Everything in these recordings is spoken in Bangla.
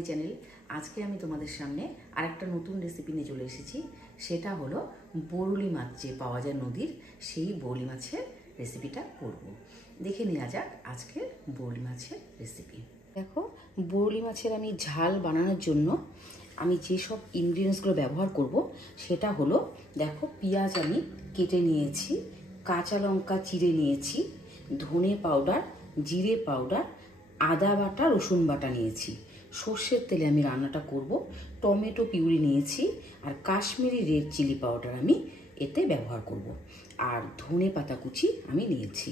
My channel. আজকে আমি তোমাদের সামনে আরেকটা নতুন রেসিপি নিয়ে চলে এসেছি। সেটা হলো বরুলি মাছ যে পাওয়া যায় নদীর, সেই বরুলি মাছের রেসিপিটা করব। দেখে নেওয়া যাক আজকের বরুলি মাছের রেসিপি। দেখো, বরুলি মাছের আমি ঝাল বানানোর জন্য আমি যেসব ইনগ্রিডিয়েন্টসগুলো ব্যবহার করব সেটা হলো, দেখো, পেঁয়াজ আমি কেটে নিয়েছি, কাঁচা লঙ্কা চিড়ে নিয়েছি, ধনে পাউডার, জিরে পাউডার, আদা বাটা, রসুন বাটা নিয়েছি। সর্ষের তেলে আমি রান্নাটা করব। টমেটো পিউরি নিয়েছি, আর কাশ্মীরি রেড চিলি পাউডার আমি এতে ব্যবহার করব, আর ধনে পাতা কুচি আমি নিয়েছি।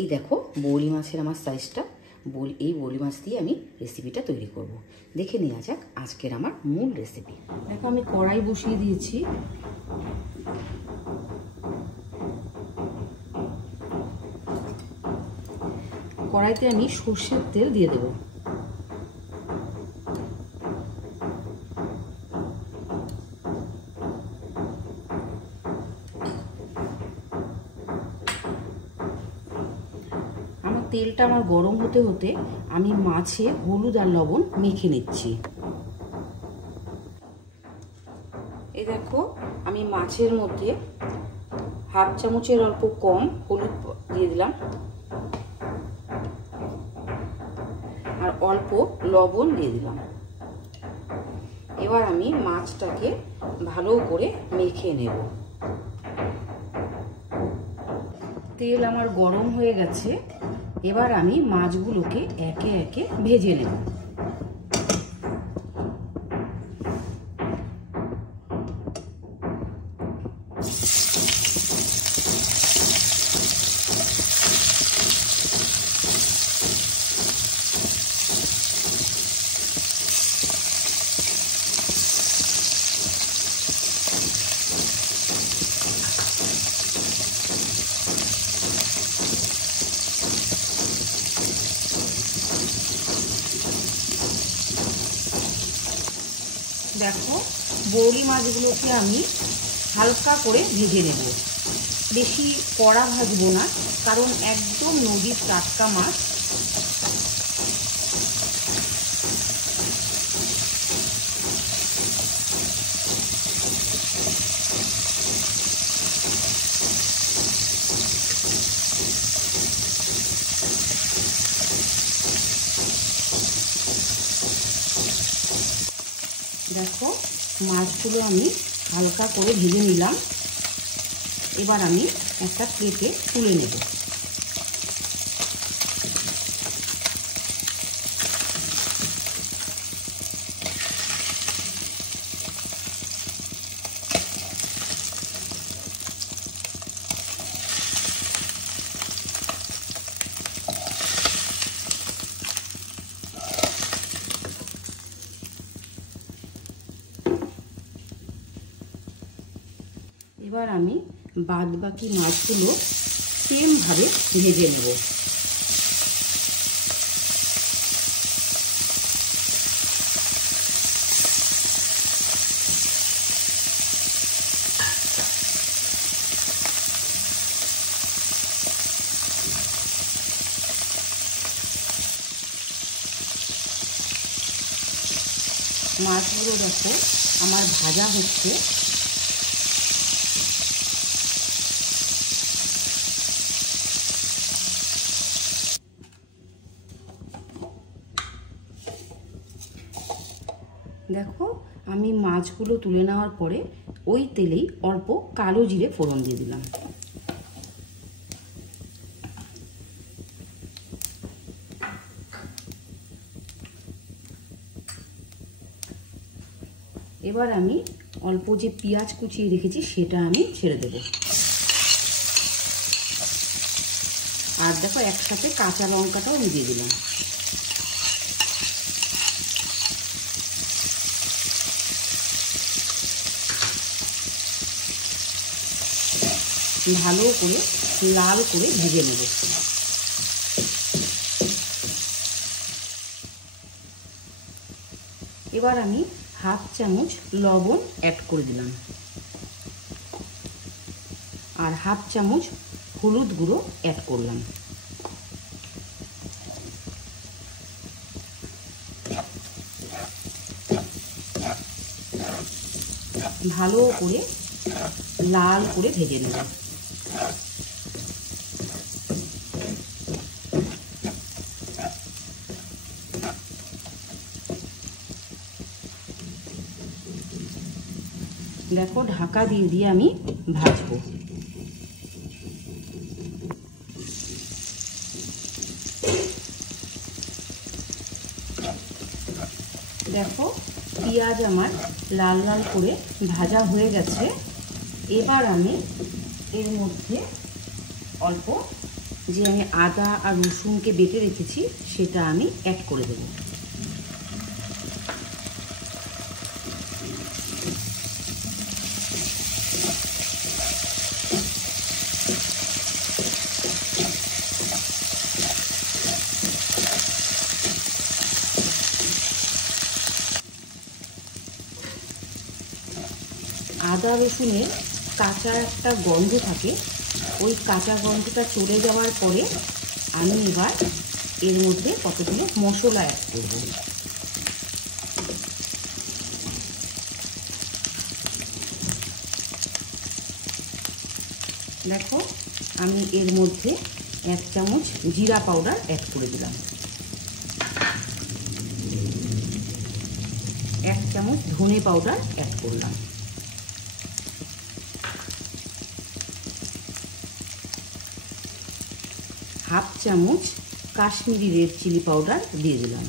এই দেখো বরুলি মাছের আমার সাইজটা। এই বরুলি মাছ দিয়ে আমি রেসিপিটা তৈরি করব। দেখে নেওয়া যাক আজকের আমার মূল রেসিপি। দেখো, আমি কড়াই বসিয়ে দিয়েছি। কড়াইতে আমি সর্ষের তেল দিয়ে দেব। তেলটা আমার গরম হতে হতে আমি মাছে হলুদ আর লবণ মেখে নিচ্ছি। এই দেখো, আমি মাছের মধ্যে হাফ চামচের অল্প কম হলুদ দিয়ে দিলাম, আর অল্প লবণ দিয়ে দিলাম। এবার আমি মাছটাকে ভালো করে মেখে নেব। তেল আমার গরম হয়ে গেছে। এবার আমি মাছগুলোকে একে একে ভেজে নেব। দেখো, বরুলি মাছগুলোকে আমি হালকা করে ভেজে নেব, বেশি কড়া ভাজবো না, কারণ একদম নদীর টাটকা মাছ। দেখো, মাছগুলো আমি হালকা করে ভেজে নিলাম। এবার আমি একটা প্লেটে তুলে নেব। এবার আমি বাদ বাকি মাছগুলো সেমভাবে ভেজে নেব। মাছগুলো দেখো আমার ভাজা হচ্ছে। দেখো, আমি মাছগুলো তুলে নেওয়ার পরে ওই তেলেই অল্প কালো জিরে ফোড়ন দিয়ে দিলাম। এবার আমি অল্প যে পেঁয়াজ কুচিয়ে রেখেছি সেটা আমি ছেড়ে দেব। আর দেখো, একসাথে কাঁচা লঙ্কাটাও আমি দিয়ে দিলাম। ভালো করে লাল করে ভেজে নেব। এবার আমি হাফ চামচ লবণ অ্যাড করে দিলাম, আর হাফ চামচ হলুদ গুঁড়ো অ্যাড করলাম। ভালো করে লাল করে ভেজে নেব। দেখো ঢাকা দিয়ে দিয়ে আমি ভাজবো। দেখো পেঁয়াজ আমার লাল লাল করে ভাজা হয়ে গেছে। এবার আমি এর মধ্যে অল্প যে আমি আদা আর রসুনকে বেটে রেখেছি সেটা আমি অ্যাড করে দেব। আদা রসুনের কাঁচা একটা গন্ধ থাকে, ওই কাঁচা গন্ধটা চলে যাওয়ার পরে আমি এবার এর মধ্যে কতগুলো মশলা অ্যাড করব। দেখো আমি এর মধ্যে 1 চামচ জিরা পাউডার অ্যাড করে দিলাম, 1 চামচ ধনে পাউডার অ্যাড করলাম, হাফ চামচ কাশ্মীরি রেড চিলি পাউডার দিয়ে দিলাম।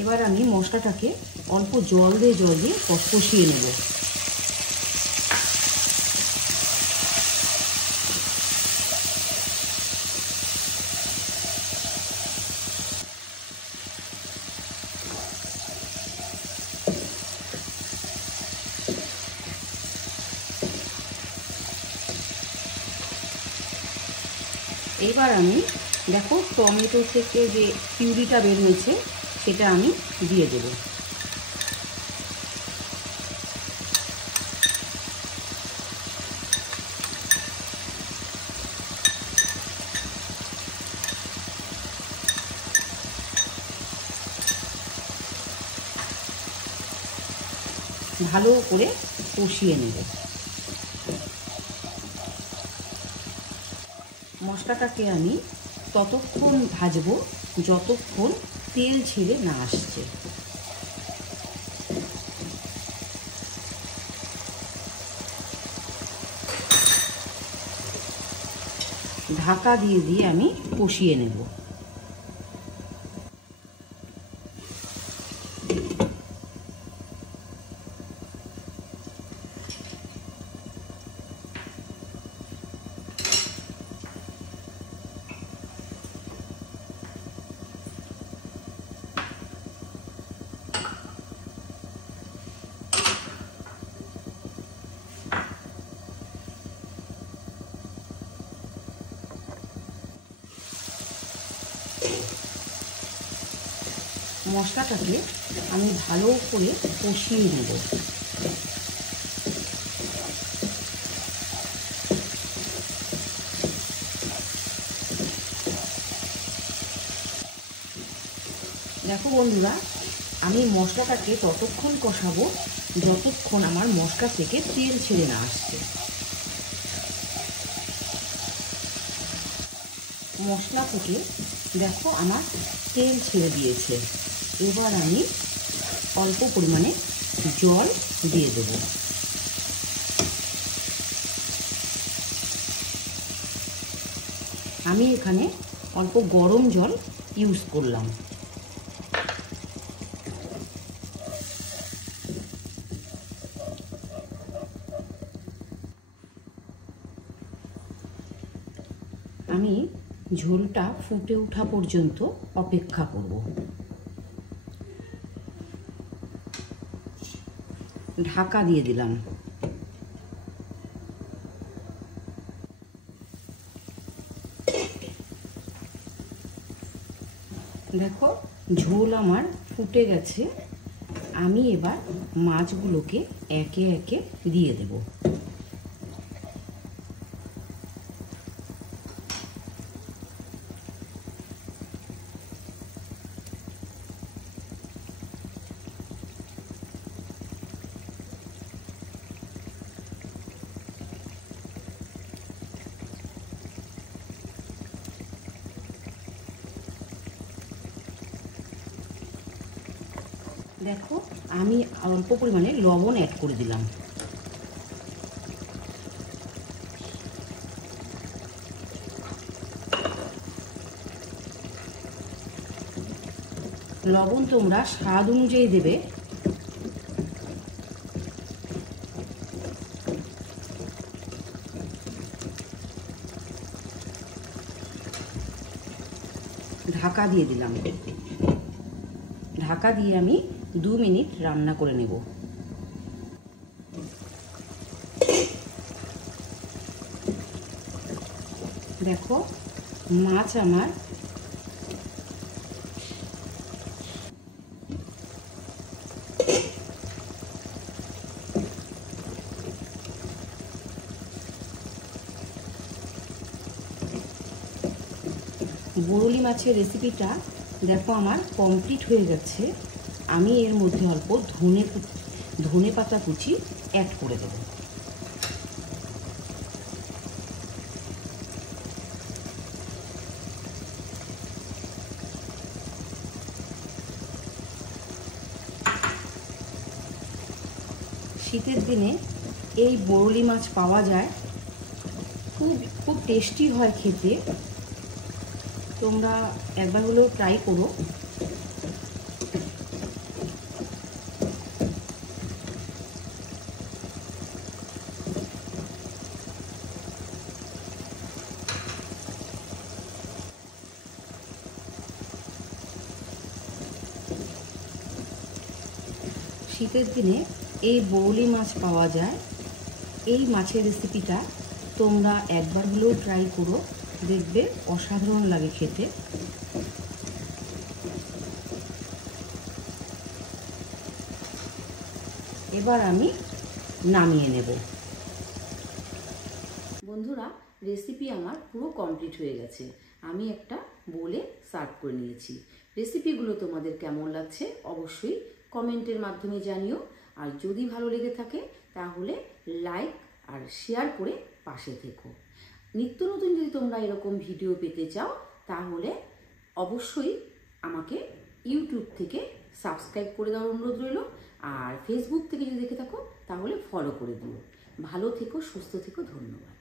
এবার আমি মশলাটাকে অল্প জল দিয়ে কষিয়ে নেব। এবার আমি দেখো টমেটো থেকে যে পিউরিটা বের হয়েছে সেটা আমি দিয়ে দেব। ভালো করে কষিয়ে নেব। মশলাটাকে আমি ততক্ষণ ভাজবো যতক্ষণ তেল ছেড়ে না আসছে। ঢাকা দিয়ে দিয়ে আমি কষিয়ে নেব। মশলাটাকে আমি ভালো করে কষিয়ে নেব। দেখো বন্ধুরা, আমি মশলাটাকে ততক্ষণ কষাবো যতক্ষণ আমার মশলা থেকে তেল ছেড়ে না আসছে। মশলা থেকে দেখো আমার তেল ছেড়ে দিয়েছে। এবার আমি অল্প পরিমাণে জল দিয়ে দেব। আমি এখানে অল্প গরম জল ইউজ করলাম। আমি ঝোলটা ফুটে ওঠা পর্যন্ত অপেক্ষা করব। ঢাকা দিয়ে দিলাম। দেখো ঝোল আমার ফুটে গেছে। আমি এবার মাছগুলোকে একে একে দিয়ে দেব। দেখো আমি অল্প পরিমাণে লবণ অ্যাড করে দিলাম। লবণ তোমরা স্বাদ অনুযায়ী দেবে। ঢাকা দিয়ে দিলাম। ঢাকা দিয়ে আমি 2 মিনিট রান্না করে নেব। দেখো মাছ আমার বরলি মাছের রেসিপিটা দেখো আমার কমপ্লিট হয়ে যাচ্ছে। আমি এর মধ্যে অল্প ধনে পাতা কুচি অ্যাড করে দেব। শীতের দিনে এই বরলি মাছ পাওয়া যায়, খুব টেস্টি হয় খেতে। তোমরা একবার হলেও ট্রাই করো। শীতের দিনে এই বরলি মাছ পাওয়া যায়। এই মাছের রেসিপিটা তোমরা একবার হলেও ট্রাই করো, দেখবে অসাধারণ লাগে খেতে। এবার আমি নামিয়ে নেব। বন্ধুরা, রেসিপি আমার পুরো কমপ্লিট হয়ে গেছে। আমি একটা বোলে সার্ভ করে নিয়েছি। রেসিপিগুলো তোমাদের কেমন লাগছে অবশ্যই কমেন্টের মাধ্যমে জানিও। আর যদি ভালো লেগে থাকে তাহলে লাইক আর শেয়ার করে পাশে থেকো। নিত্য নতুন যদি তোমরা এরকম ভিডিও পেতে চাও তাহলে অবশ্যই আমাকে ইউটিউব থেকে সাবস্ক্রাইব করে দেওয়ার অনুরোধ রইল। আর ফেসবুক থেকে যদি দেখে থাকো তাহলে ফলো করে দিও। ভালো থেকো, সুস্থ থেকো, ধন্যবাদ।